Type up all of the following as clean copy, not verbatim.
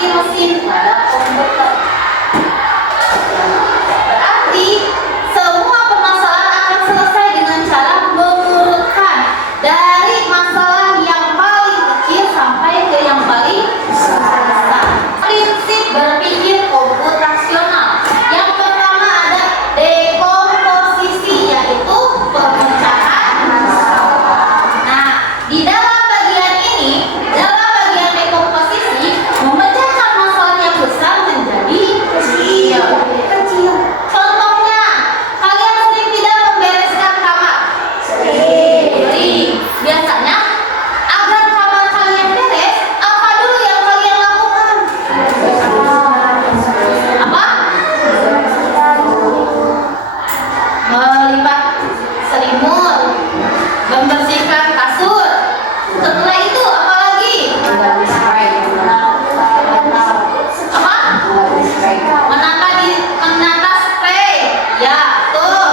mati mesin pada komputer. Berarti semua permasalahan akan selesai dengan cara mengurutkan dari masalah yang paling kecil sampai ke yang paling besar. Prinsip berpikir komputasional. Yang pertama ada dekomposisi, yaitu pemecahan masalah. Nah, di dalam bagian ini, dalam bagian dekomposisi, memecahkan masalah yang besar menjadi kecil. Contohnya, kalian sering tidak membereskan kamar? Sering. Biasanya, agar kamar kalian beres, apa dulu yang kalian lakukan? Apa? Melipat selimut, membersihkan kasur. Setelah itu apa lagi? Apa? Menata spray. Ya, tuh.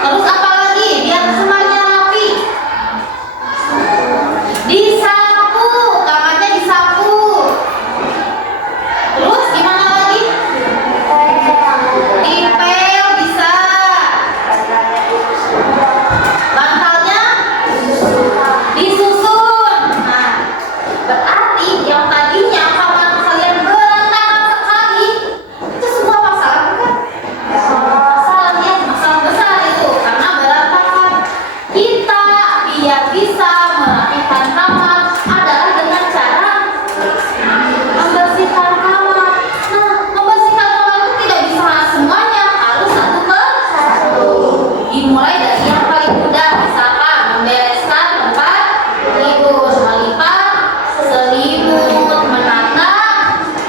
Terus apa lagi? Biar kamarnya rapi. Disapu, kamarnya disapu. Terus gimana lagi? Dipel bisa. Bantalnya disusun. Nah, berarti yang tadinya kamar kalian berantakan sekali, itu semua masalah bukan? Masalahnya masalah besar itu karena berantakan. Kita biar bisa merapikan kamar adalah dengan cara membersihkan kamar. Nah, membersihkan kamar itu tidak bisa semuanya, harus satu persatu. Dimulai dari yang paling mudah, misalkan membereskan tempat tidur, melipat selimut, menata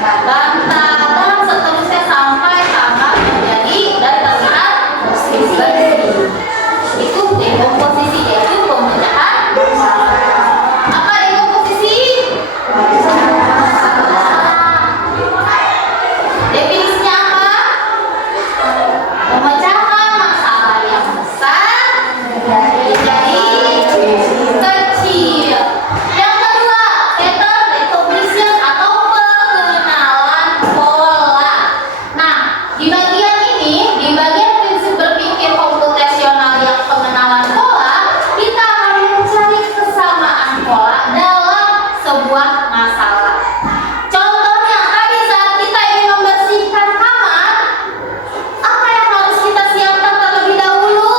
bantal, dan seterusnya sampai kamar menjadi dan terlihat bersih. Itu dekomposisi, yaitu pemecahan masalah. Apa dekomposisi? Definisinya apa? Pemecahan masalah yang besar menjadi kecil. Yang kedua, pattern recognition atau pengenalan pola. Nah, di bagian ini, di bagian prinsip berpikir komputasional yang pengenalan pola, kita akan mencari kesamaan pola dalam sebuah masalah. Contohnya, tadi saat kita ingin membersihkan kamar, apa yang harus kita siapkan terlebih dahulu?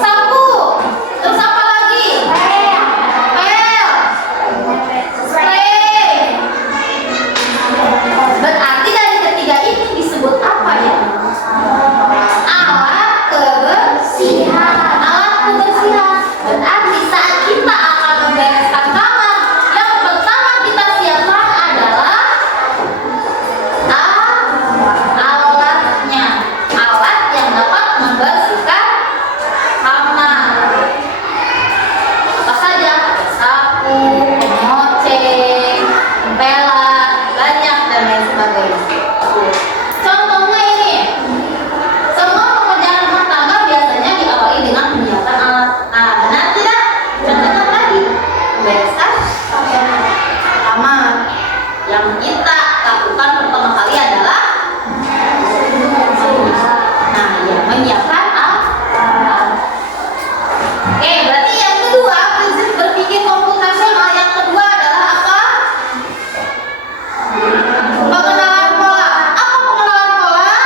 Sapu. Terus apa lagi? Pel. Spray. Berarti dari ketiga ini disebut apa ya? Alat kebersihan. Alat kebersihan. Berarti saat kita akan membereskan kamar, yang pertama kita siapkan adalah alatnya. Alat yang dapat membersihkan kamar. Apa saja? Sapu, pengoceng, tempelan, banyak dan lain sebagainya. Contohnya ini, semua pekerjaan rumah tangga biasanya diawali dengan menyiapkan alat. Nah, benar tidak? Contohnya tadi, membereskan kamar. Yang kita lakukan pertama kali adalah menyiapkan alat. Oke, berarti yang kedua, prinsip berpikir komputasional yang kedua adalah apa? Pengenalan pola. Apa pengenalan pola?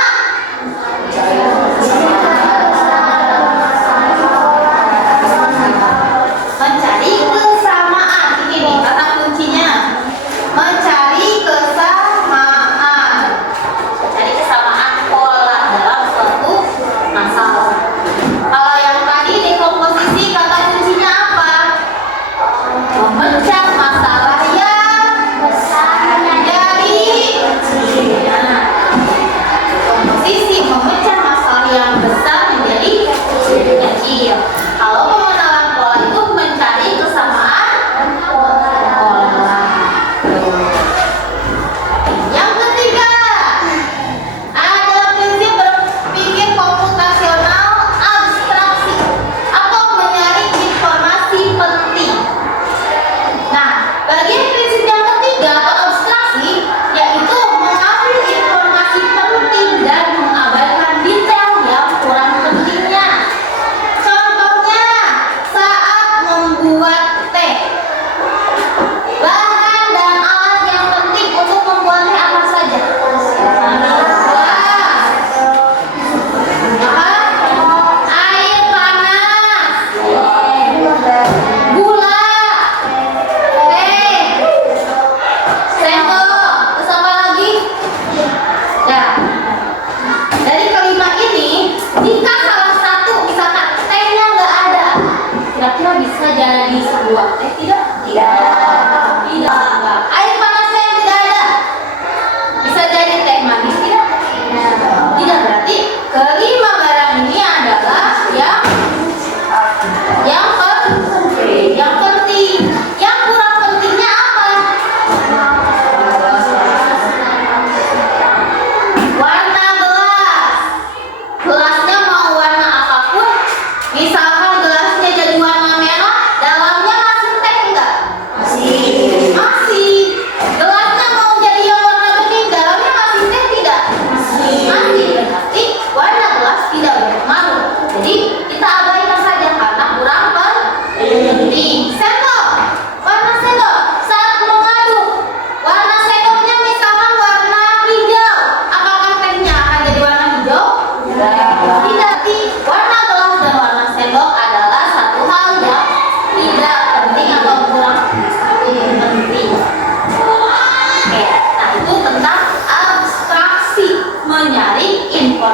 Mencari kesamaan. Ini nih kata kuncinya. Mencari kesamaan.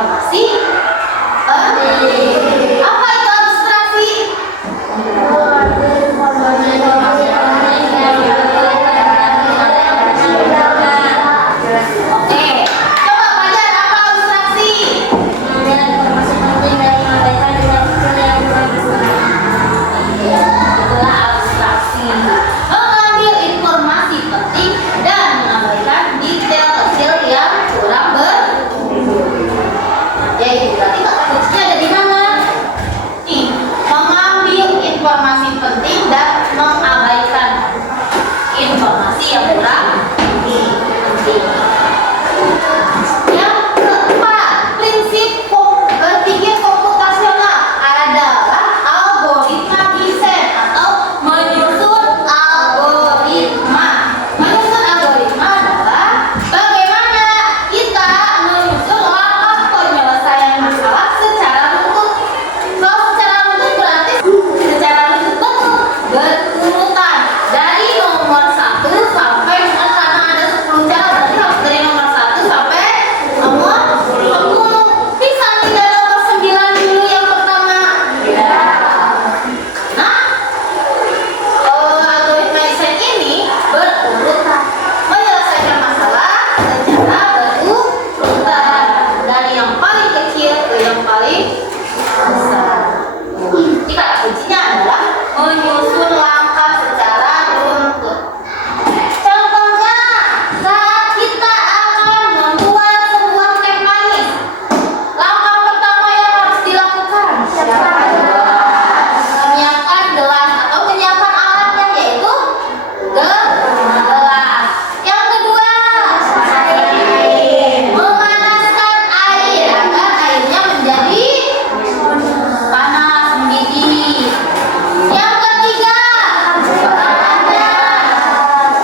informasi penting. Apa itu abstraksi? Oke, coba belajar apa abstraksi? Itulah abstraksi. Mengambil informasi penting dan mengabaikan detail kecil yang kurang yaitu berarti kuncinya ada di mana? Nih, mengambil informasi penting dan mengabaikan informasi yang kurang penting. Yang keempat, prinsip berpikir komputasional adalah algoritma desain atau menyusun algoritma. Menyusun algoritma adalah bagaimana kita menyusun langkah penyelesaian masalah secara runtut. Kalau secara runtut berarti secara runtut berurutan dari nomor 1 sampai karena ada 10 cara berarti harus dari nomor 1 sampai nomor 10. Bisa tidak nomor 9 dulu yang pertama? Nah, algoritma desain ini berurutan menyelesaikan masalah secara berurutan dari yang paling kecil ke yang paling besar. Jadi kata kuncinya adalah menyusun langkah secara runtut. Contohnya, saat kita akan membuat sebuah teh manis, langkah pertama yang harus dilakukan menyiapkan gelas atau menyiapkan alatnya yaitu gelas. Yang kedua, memanaskan air agar airnya menjadi panas, mendidih. Yang ketiga,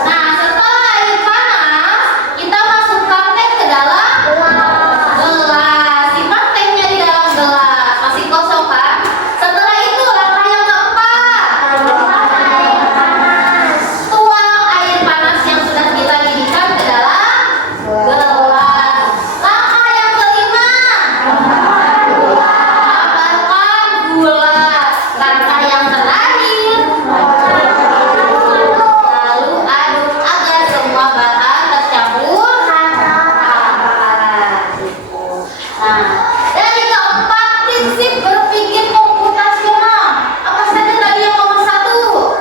nah setelah air panas, kita masukkan teh ke dalam gelas. Simpan tehnya di dalam gelas, masih kosong kan? Setelah itu langkah yang keempat, tuang air panas yang sudah kita didihkan ke dalam gelas. Langkah yang kelima, tambahkan gula. Langkah yang terakhir, lalu aduk agar semua bahan tercampur rata. Nah, dari keempat prinsip berpikir komputasional, apa saja tadi yang nomor 1?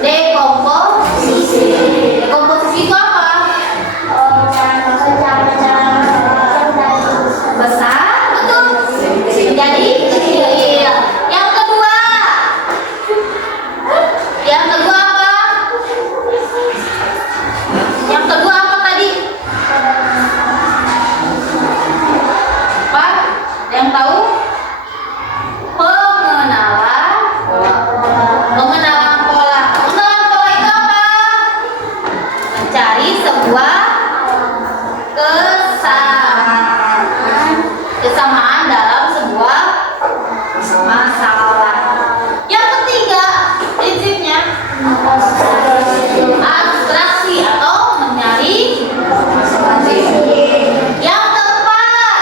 Dekomposisi. Dekomposisi itu apa? Besar, betul. Menjadi kecil. Yang kedua apa? Yang kedua apa tadi? Apa? Yang tahu? Pengenalan pola. Pengenalan pola itu apa? Mencari sebuah kesamaan dalam sebuah masalah. Yang ketiga, prinsipnya abstraksi atau mencari. Yang keempat,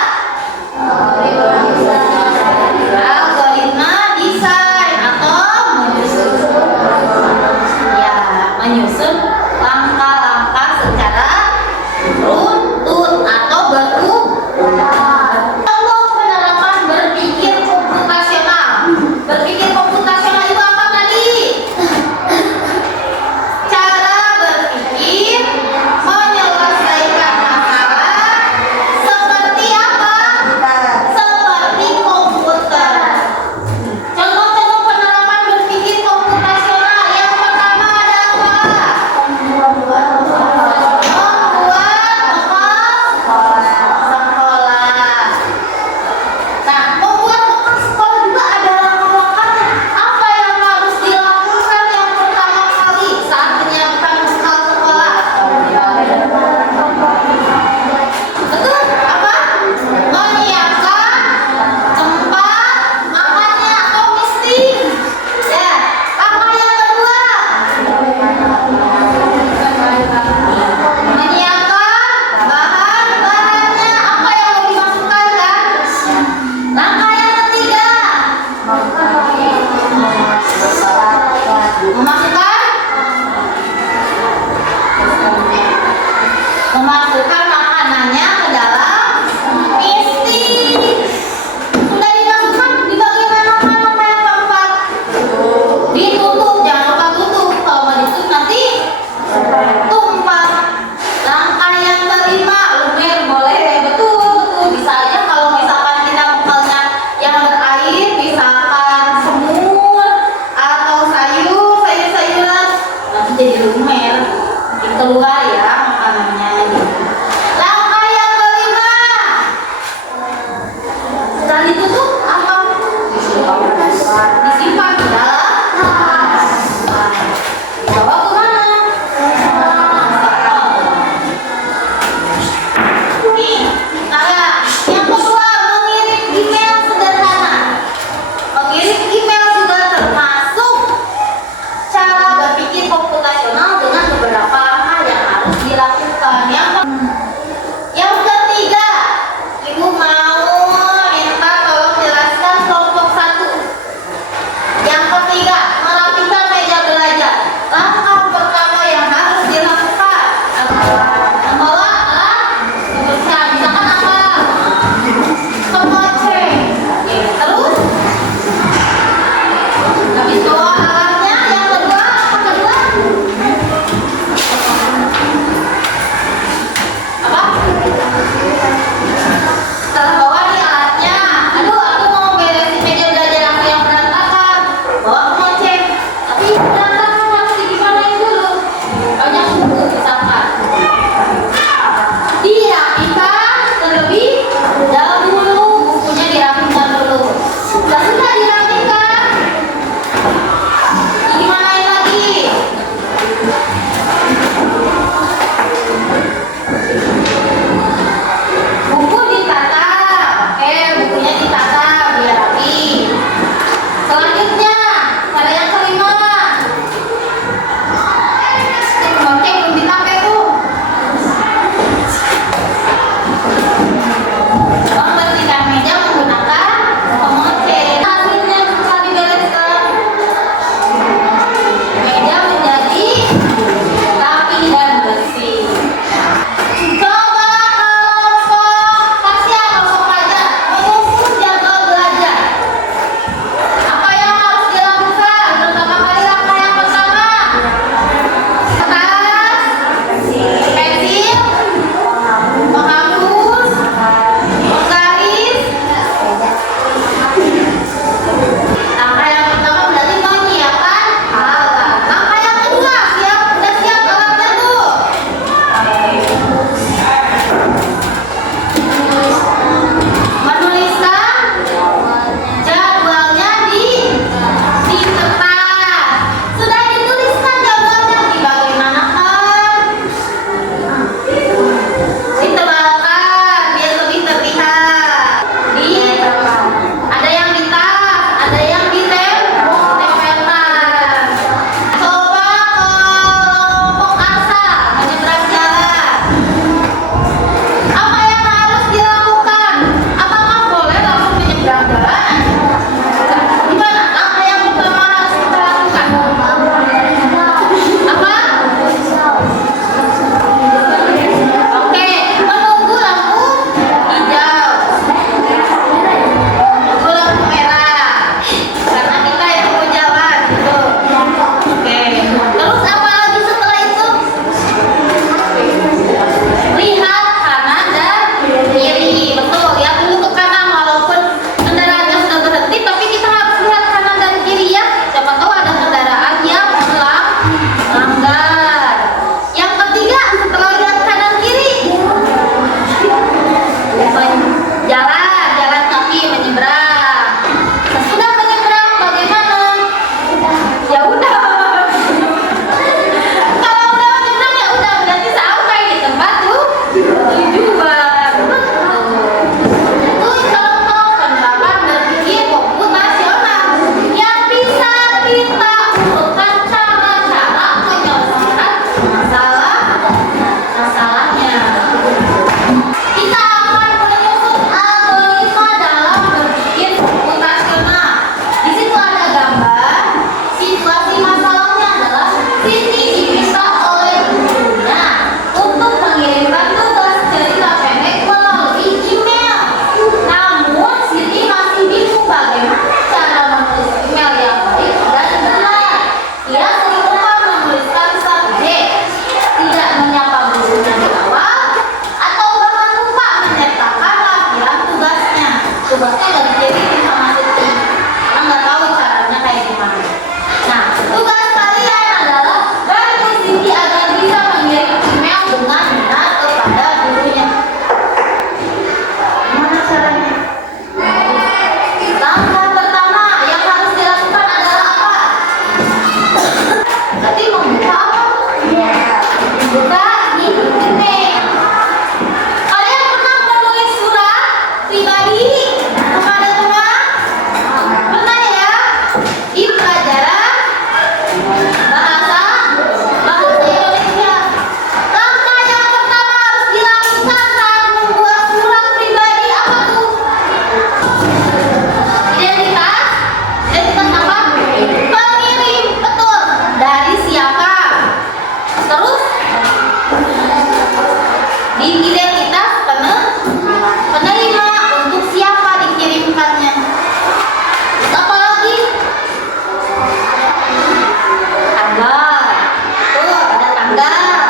algoritma desain atau menyusun langkah-langkah secara runtut atau berurutan. Contoh penerapan berpikir komputasional. Berpikir komputasional itu apa tadi? Cara berpikir menyelesaikan masalah seperti apa? Seperti komputer. Contoh-contoh penerapan berpikir komputasional yang pertama ada apa? keluar ya makanannya gitu. Langkah yang kelima, setelah ditutup apa? Disimpan di dalam dibawa kemana? Nih, yang kedua, mengirim email sederhana. Mengirim email juga termasuk cara berpikir komputasional dengan beberapa hal yang Ini. Kalian pernah menulis surat pribadi kepada teman? Pernah ya? Di pelajaran bahasa Indonesia. Langkah yang pertama harus dilakukan saat membuat surat pribadi apa tuh? Identitas. Identitas apa? Pengirim, betul. Dari siapa? Terus di identitas penerima, untuk siapa dikirimkannya. Terus apa lagi? Tanggal. Tuh, ada tanggal.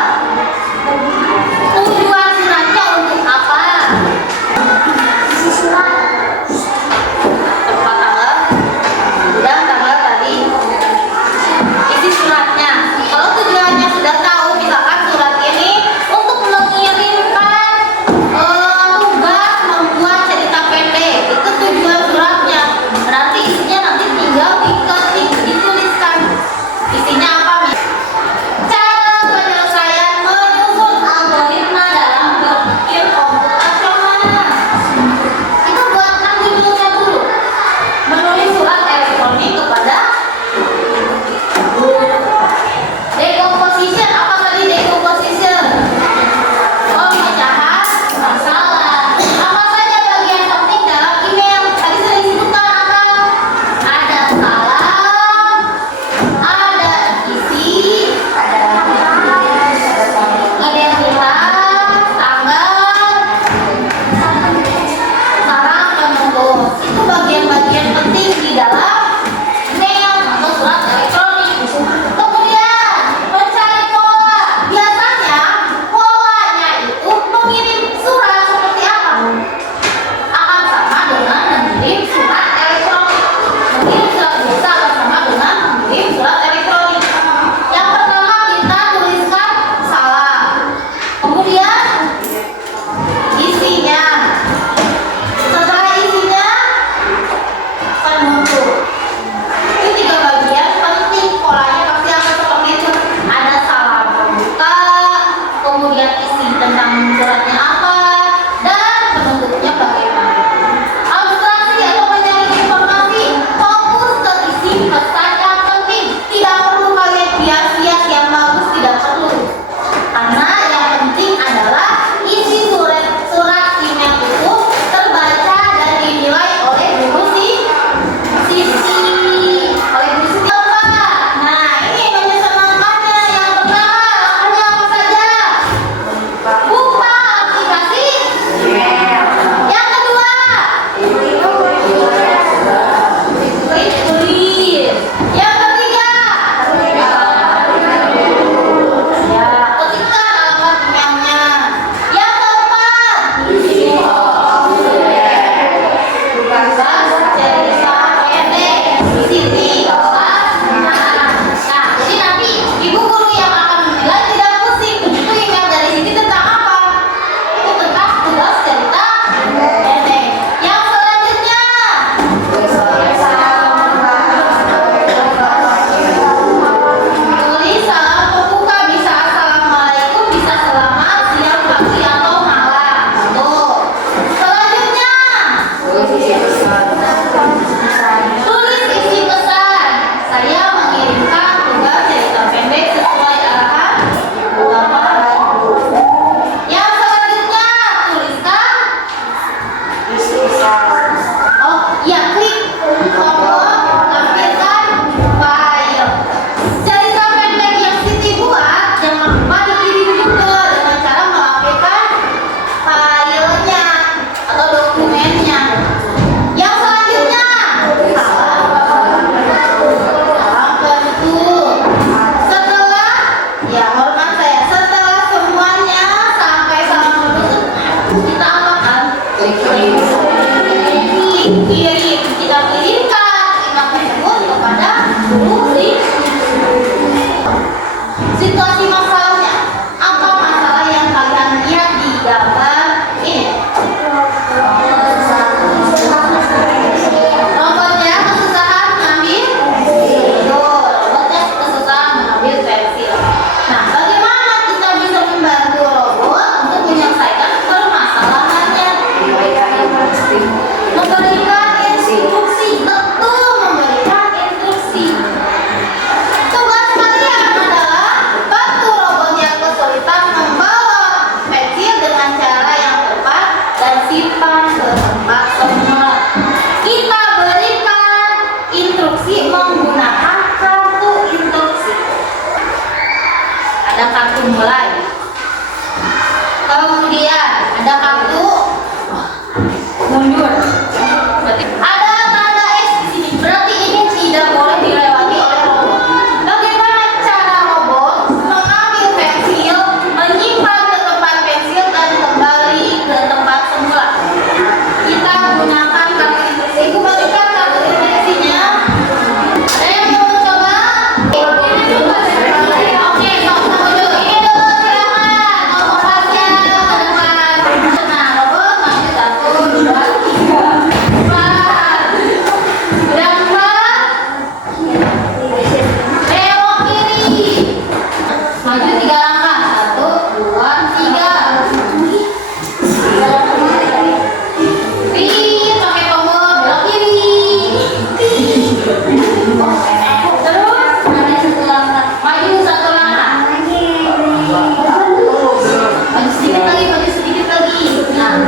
Tujuan suratnya untuk apa? Isi surat. Tempat tanggal. Udah tanggal tadi. Isi suratnya. Kalau tujuannya sudah tahu, misalkan surat ini untuk mengirimkan tugas membuat cerita pendek, itu tujuan suratnya. Berarti isinya nanti tinggal diketik, dituliskan. Isinya apa nih? Cara penyelesaian menyusun algoritma dalam berpikir komputasional. Kita buat dulunya dulu. Menulis surat elektronik kepada decomposition. Apa tadi decomposition? Pemecahan masalah. Apa saja bagian penting dalam email? Tadi sudah disebutkan apa? Ada salam, ada isi, ada identitas, tanggal, sarang penulis. Itu bagian-bagian penting di dalam email atau surat elektronik. Kemudian mencari pola. Biasanya polanya itu mengirim surat seperti apa? Akan sama dengan mengirim surat elektronik. Mengirim surat biasa akan sama dengan mengirim surat elektronik. Yang pertama kita tuliskan salam. Kemudian isinya. Setelah isinya penutup. Itu tiga bagian penting, polanya pasti akan seperti itu. Ada salam pembuka, kemudian isi tentang suratnya apa, dan penutupnya bagaimana. Abstraksi atau menyaring informasi, fokus ke isi pesan yang penting. Tidak perlu kalian hias-hias yang bagus, tidak perlu. Karena yang penting adalah isi surat email itu terbaca dan dinilai oleh guru sisi. Oleh guru sisi apa? Nah, ini menyesuaikannya. Yang pertama, langkahnya apa saja? Buka aplikasi mulai. Kemudian ada kartu mundur. Ada tanda X di sini, berarti ini tidak boleh dilewati oleh robot. Bagaimana cara robot mengambil pensil, menyimpan ke tempat pensil dan kembali ke tempat semula? Kita gunakan kartu instruksi. Ibu bagikan kartu instruksinya. Ada yang mau mencoba? Oke, sok sama dulu. Ini dulu silakan. Ngomong rahasia ke depan. Nah, robot maju 1, 2, 3, 4. Udah 4. Belok kiri. Maju 3 langkah. 1, 2, 3. Kiri, pakai tombol belok kiri. Terus ada 1 langkah. Maju 1 langkah. Maju sedikit lagi, maju sedikit lagi. Nah.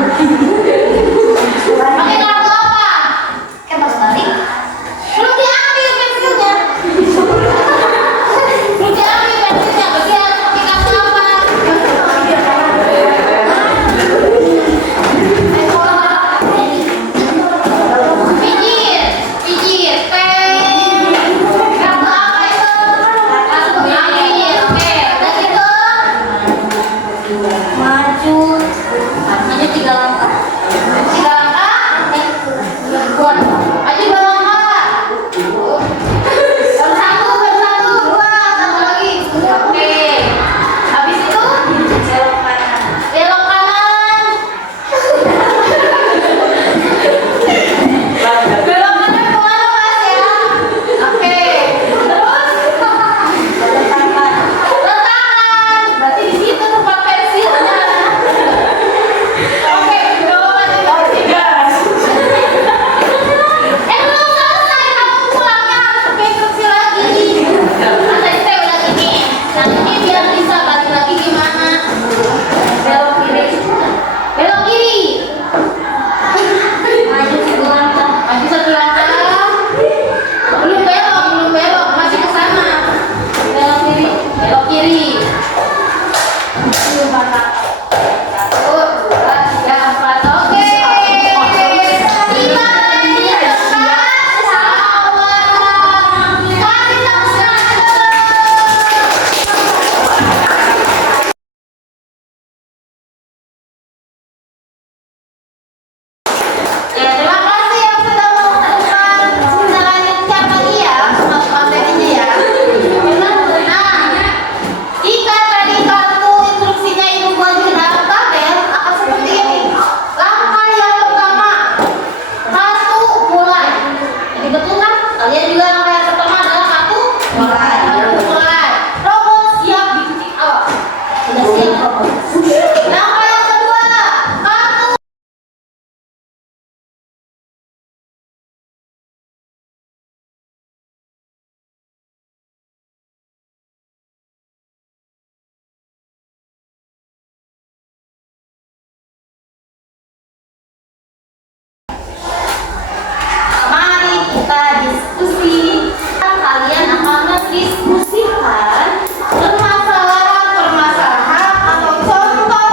Pakai kartu apa? Kertas balik. Belum diambil pensilnya. Belum diambil pensilnya. Berarti harus pakai kartu apa? Pijit, pijit, pen. Kartu apa itu? Kartu pijit. Oke, udah gitu. Maju 3 langkah. 3 langkah. Maju 2 langkah. Baru 1, 2, 1 lagi. Oke. Habis itu belok kanan. Belok kanan. Belok kanan kemana Mas ya? Oke. Terus letakkan. Berarti di situ tempat pensilnya. Oke, belok kanan. Belum selesai, kamu pulangnya harus pakai instruksi lagi. Kan tadi saya udah gini. Nah ini biar bisa balik lagi gimana? Belok kiri. Belok kiri. Maju 1 langkah. Maju 1 langkah. Belum belok, belum belok. Masih ke sana. Belok kiri. Belok kiri. 1, 2, 3, 4. Oke. Tiba di tempat sawah. Kasih tepuk tangan. Ya, terima kasih yang sudah menonton. Kita lanjutkan lagi ya, masuk materinya ya. Nah, jika tadi kartu instruksinya itu buat di dalam tabel, akan seperti ini. Langkah yang pertama, kartu mulai. Jadi betul kan? Kalian juga langkah yang pertama adalah kartu mulai. Kartu mulai. Robot siap dicuci awal. Sudah siap robot. Langkah yang kedua, kartu mari kita diskusi. Kalian akan mendiskusikan permasalahan-permasalahan atau contoh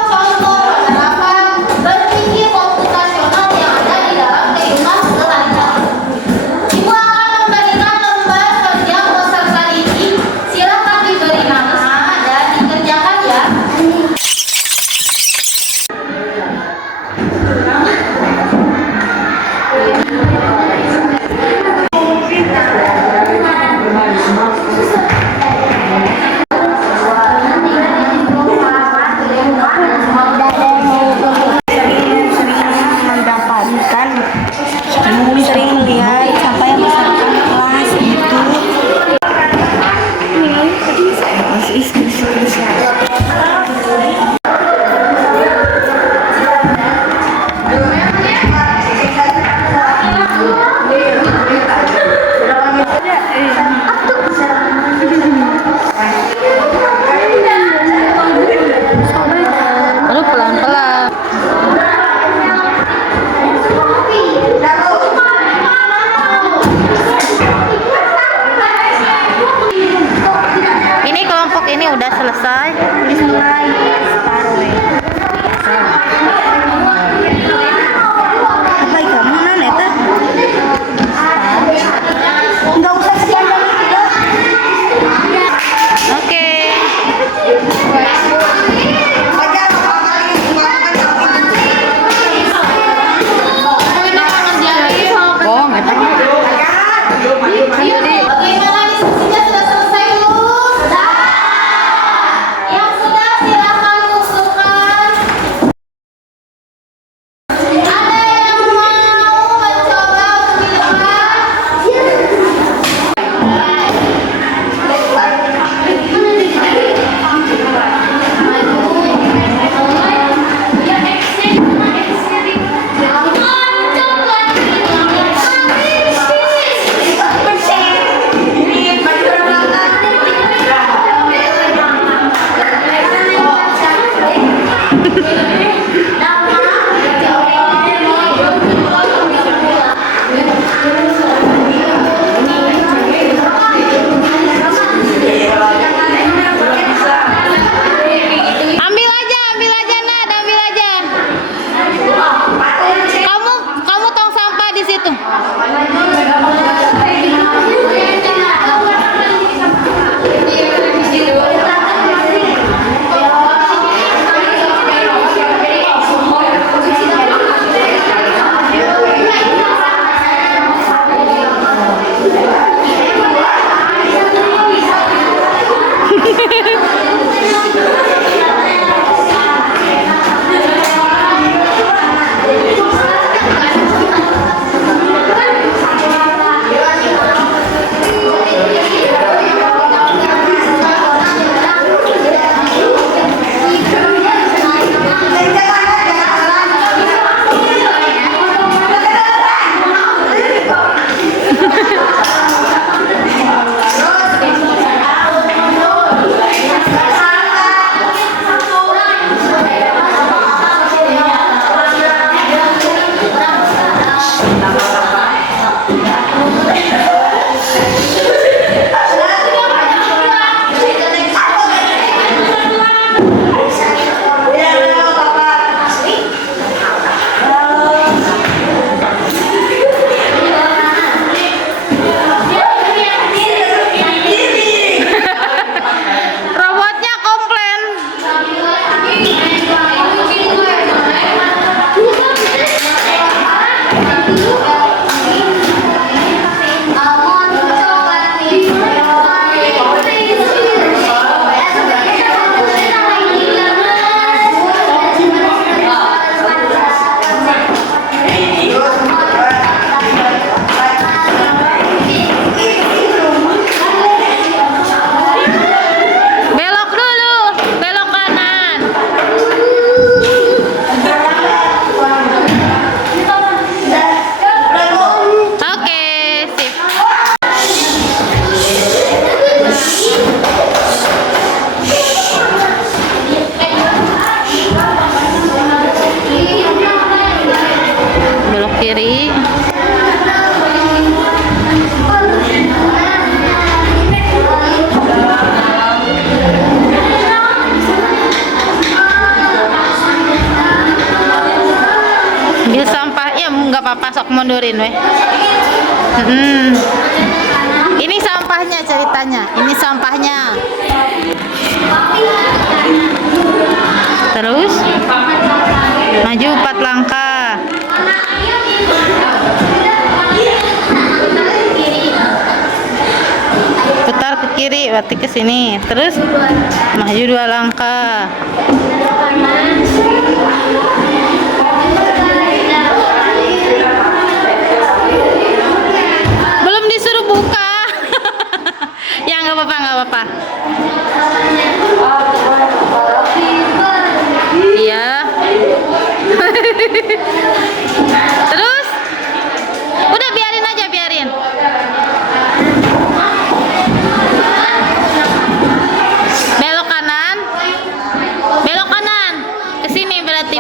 Ambil aja Nad, ambil aja. Kamu tong sampah di situ. Robotnya komplain. Belok dulu, belok kanan. Oke, sip. Belok kiri. Ambil sampah, ya nggak apa-apa, sok mundurin weh. Ini sampahnya ceritanya, ini sampahnya. Terus maju 4 langkah. Putar ke kiri, berarti ke sini. Terus maju 2 langkah. Belum disuruh buka. Ya nggak apa-apa, nggak apa-apa. Iya. Terus udah biarin aja, biarin. Belok kanan. Belok kanan. Ke sini berarti.